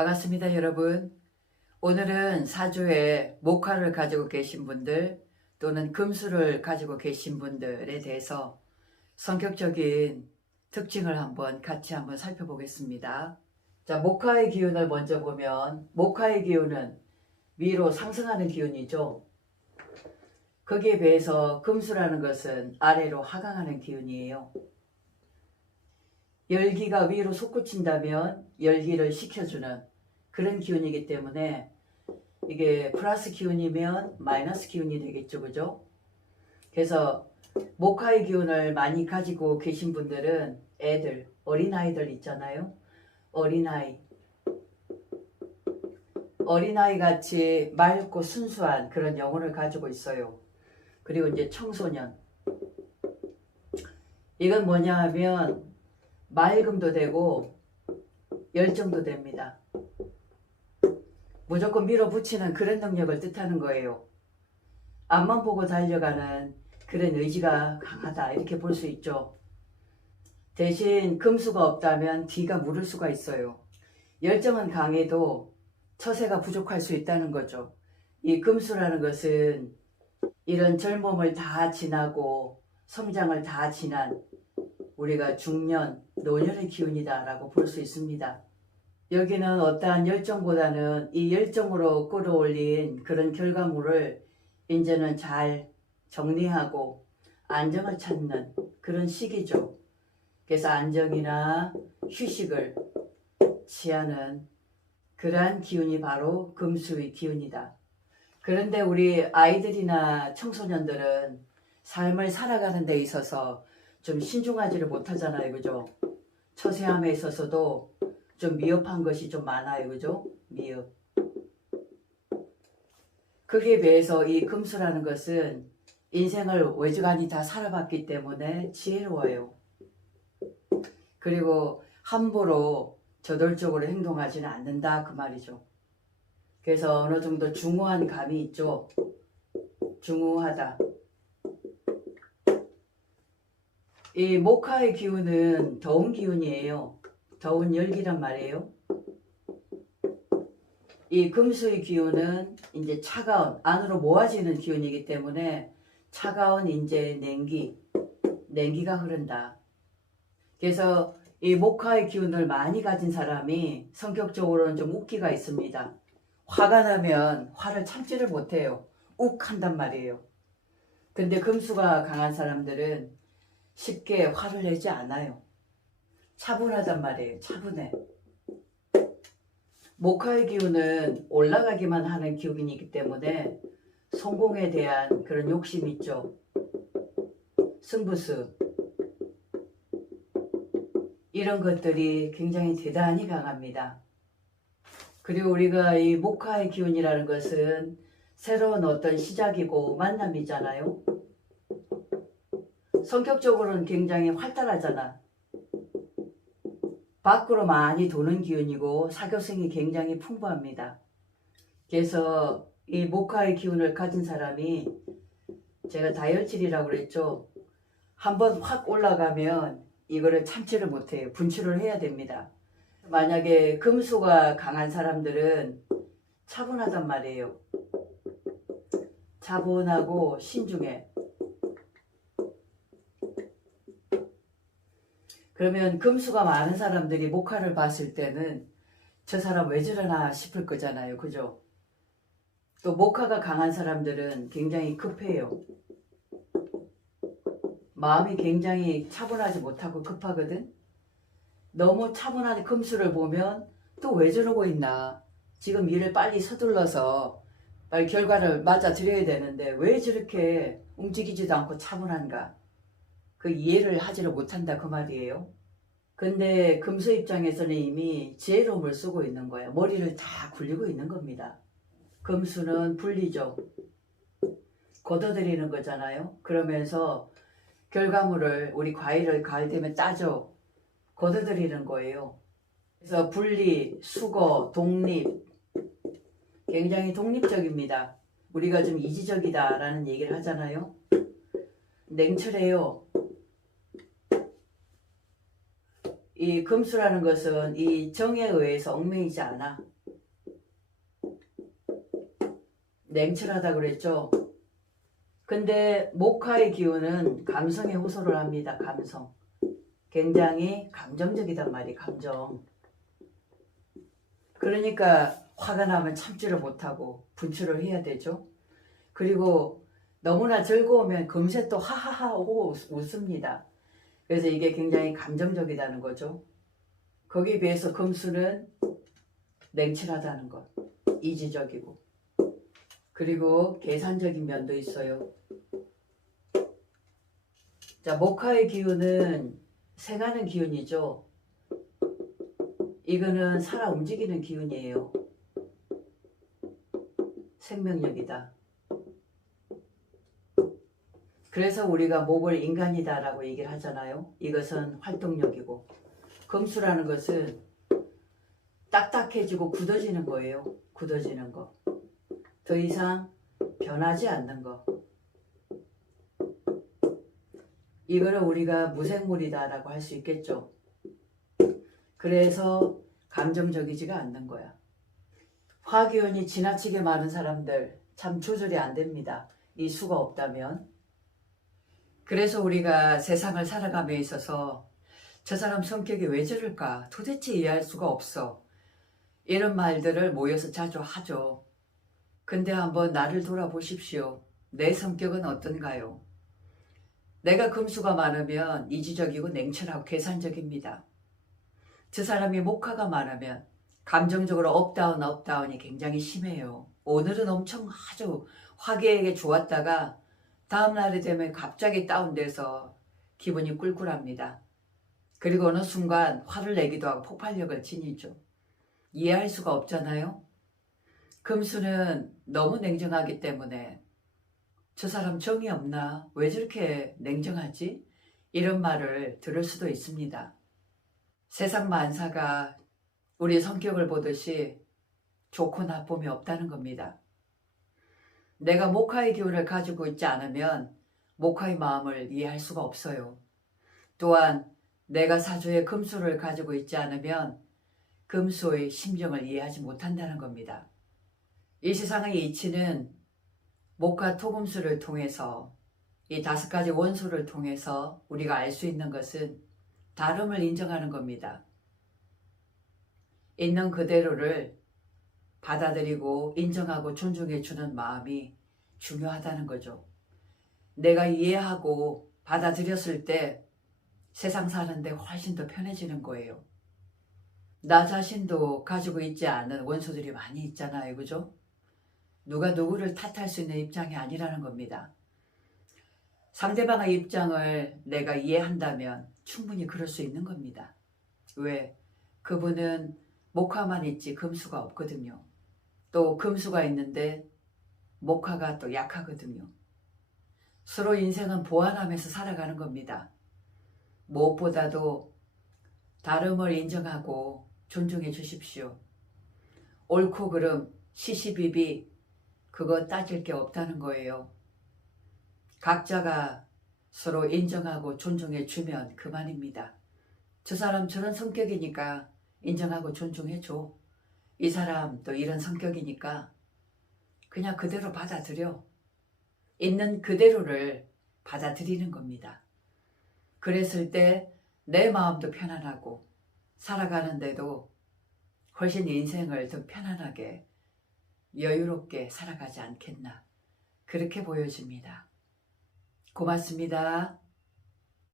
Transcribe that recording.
반갑습니다, 여러분. 오늘은 사주에 목화를 가지고 계신 분들 또는 금수를 가지고 계신 분들에 대해서 성격적인 특징을 같이 한번 살펴보겠습니다. 자, 목화의 기운을 먼저 보면 목화의 기운은 위로 상승하는 기운이죠. 거기에 비해서 금수라는 것은 아래로 하강하는 기운이에요. 열기가 위로 솟구친다면 열기를 식혀주는 그런 기운이기 때문에 이게 플러스 기운이면 마이너스 기운이 되겠죠, 그죠? 그래서 목화의 기운을 많이 가지고 계신 분들은 애들, 어린아이들 있잖아요. 어린아이 같이 맑고 순수한 그런 영혼을 가지고 있어요. 그리고 이제 청소년, 이건 뭐냐 하면 맑음도 되고 열정도 됩니다. 무조건 밀어붙이는 그런 능력을 뜻하는 거예요. 앞만 보고 달려가는 그런 의지가 강하다, 이렇게 볼 수 있죠. 대신 금수가 없다면 뒤가 무를 수가 있어요. 열정은 강해도 처세가 부족할 수 있다는 거죠. 이 금수라는 것은 이런 젊음을 다 지나고 성장을 다 지난 우리가 중년, 노년의 기운이다 라고 볼 수 있습니다. 여기는 어떠한 열정보다는 이 열정으로 끌어올린 그런 결과물을 이제는 잘 정리하고 안정을 찾는 그런 시기죠. 그래서 안정이나 휴식을 취하는 그러한 기운이 바로 금수의 기운이다. 그런데 우리 아이들이나 청소년들은 삶을 살아가는 데 있어서 좀 신중하지를 못하잖아요, 그죠? 처세함에 있어서도 좀 미흡한 것이 좀 많아요, 그죠? 미흡. 거기에 비해서 이 금수라는 것은 인생을 외주간이 다 살아봤기 때문에 지혜로워요. 그리고 함부로 저돌적으로 행동하지는 않는다, 그 말이죠. 그래서 어느 정도 중후한 감이 있죠. 중후하다. 이 목화의 기운은 더운 기운이에요. 더운 열기란 말이에요. 이 금수의 기운은 이제 차가운, 안으로 모아지는 기운이기 때문에 차가운 이제 냉기가 흐른다. 그래서 이 목화의 기운을 많이 가진 사람이 성격적으로는 좀 웃기가 있습니다. 화가 나면 화를 참지를 못해요. 욱 한단 말이에요. 근데 금수가 강한 사람들은 쉽게 화를 내지 않아요. 차분하단 말이에요. 차분해. 목화의 기운은 올라가기만 하는 기운이기 때문에 성공에 대한 그런 욕심이 있죠. 승부수, 이런 것들이 굉장히 대단히 강합니다. 그리고 우리가 이 목화의 기운이라는 것은 새로운 어떤 시작이고 만남이잖아요. 성격적으로는 굉장히 활달하잖아. 밖으로 많이 도는 기운이고 사교성이 굉장히 풍부합니다. 그래서 이 목화의 기운을 가진 사람이, 제가 다혈질이라고 그랬죠. 한번 확 올라가면 이거를 참지를 못해요. 분출을 해야 됩니다. 만약에 금수가 강한 사람들은 차분하단 말이에요. 차분하고 신중해. 그러면 금수가 많은 사람들이 목화를 봤을 때는 저 사람 왜 저러나 싶을 거잖아요, 그죠? 또 목화가 강한 사람들은 굉장히 급해요. 마음이 굉장히 차분하지 못하고 급하거든. 너무 차분한 금수를 보면 또 왜 저러고 있나, 지금 일을 빨리 서둘러서 빨리 결과를 맞아 드려야 되는데 왜 저렇게 움직이지도 않고 차분한가, 그 이해를 하지를 못한다, 그 말이에요. 근데 금수 입장에서는 이미 지혜로움을 쓰고 있는 거예요. 머리를 다 굴리고 있는 겁니다. 금수는 분리죠. 걷어들이는 거잖아요. 그러면서 결과물을, 우리 과일을 가을 되면 따져 걷어들이는 거예요. 그래서 분리, 수거, 독립, 굉장히 독립적입니다. 우리가 좀 이지적이다라는 얘기를 하잖아요. 냉철해요. 이 금수라는 것은 이 정에 의해서 얽매이지 않아. 냉철하다 그랬죠. 근데 목화의 기운은 감성에 호소를 합니다. 감성. 굉장히 감정적이단 말이 감정. 그러니까 화가 나면 참지를 못하고 분출을 해야 되죠. 그리고 너무나 즐거우면 금세 또 하하하 하고 웃습니다. 그래서 이게 굉장히 감정적이다는 거죠. 거기에 비해서 금수는 냉철하다는 것, 이지적이고, 그리고 계산적인 면도 있어요. 자, 목화의 기운은 생하는 기운이죠. 이거는 살아 움직이는 기운이에요. 생명력이다. 그래서 우리가 목을 인간이다 라고 얘기를 하잖아요. 이것은 활동력이고, 금수라는 것은 딱딱해지고 굳어지는 거예요. 굳어지는 거. 더 이상 변하지 않는 거. 이거를 우리가 무생물이다 라고 할 수 있겠죠. 그래서 감정적이지가 않는 거야. 화기운이 지나치게 많은 사람들 참 조절이 안 됩니다. 이 수가 없다면. 그래서 우리가 세상을 살아감에 있어서 저 사람 성격이 왜 저럴까 도대체 이해할 수가 없어. 이런 말들을 모여서 자주 하죠. 근데 한번 나를 돌아보십시오. 내 성격은 어떤가요? 내가 금수가 많으면 이지적이고 냉철하고 계산적입니다. 저 사람이 목화가 많으면 감정적으로 업다운이 굉장히 심해요. 오늘은 엄청 아주 화기애애하게 좋았다가 다음날이 되면 갑자기 다운돼서 기분이 꿀꿀합니다. 그리고 어느 순간 화를 내기도 하고 폭발력을 지니죠. 이해할 수가 없잖아요. 금수는 너무 냉정하기 때문에 저 사람 정이 없나? 왜 저렇게 냉정하지? 이런 말을 들을 수도 있습니다. 세상 만사가 우리 성격을 보듯이 좋고 나쁨이 없다는 겁니다. 내가 목화의 기운을 가지고 있지 않으면 목화의 마음을 이해할 수가 없어요. 또한 내가 사주의 금수를 가지고 있지 않으면 금수의 심정을 이해하지 못한다는 겁니다. 이 세상의 이치는 목화 토금수를 통해서 이 5가지 원소를 통해서 우리가 알 수 있는 것은 다름을 인정하는 겁니다. 있는 그대로를 받아들이고 인정하고 존중해 주는 마음이 중요하다는 거죠. 내가 이해하고 받아들였을 때 세상 사는데 훨씬 더 편해지는 거예요. 나 자신도 가지고 있지 않은 원소들이 많이 있잖아요. 그죠? 누가 누구를 탓할 수 있는 입장이 아니라는 겁니다. 상대방의 입장을 내가 이해한다면 충분히 그럴 수 있는 겁니다. 왜? 그분은 목화만 있지 금수가 없거든요. 또 금수가 있는데 목화가 또 약하거든요. 서로 인생은 보완하면서 살아가는 겁니다. 무엇보다도 다름을 인정하고 존중해 주십시오. 옳고 그름, 시시비비 그거 따질 게 없다는 거예요. 각자가 서로 인정하고 존중해 주면 그만입니다. 저 사람 저런 성격이니까 인정하고 존중해 줘. 이 사람 또 이런 성격이니까 그냥 그대로 받아들여. 있는 그대로를 받아들이는 겁니다. 그랬을 때 내 마음도 편안하고 살아가는데도 훨씬 인생을 더 편안하게 여유롭게 살아가지 않겠나 그렇게 보여집니다. 고맙습니다.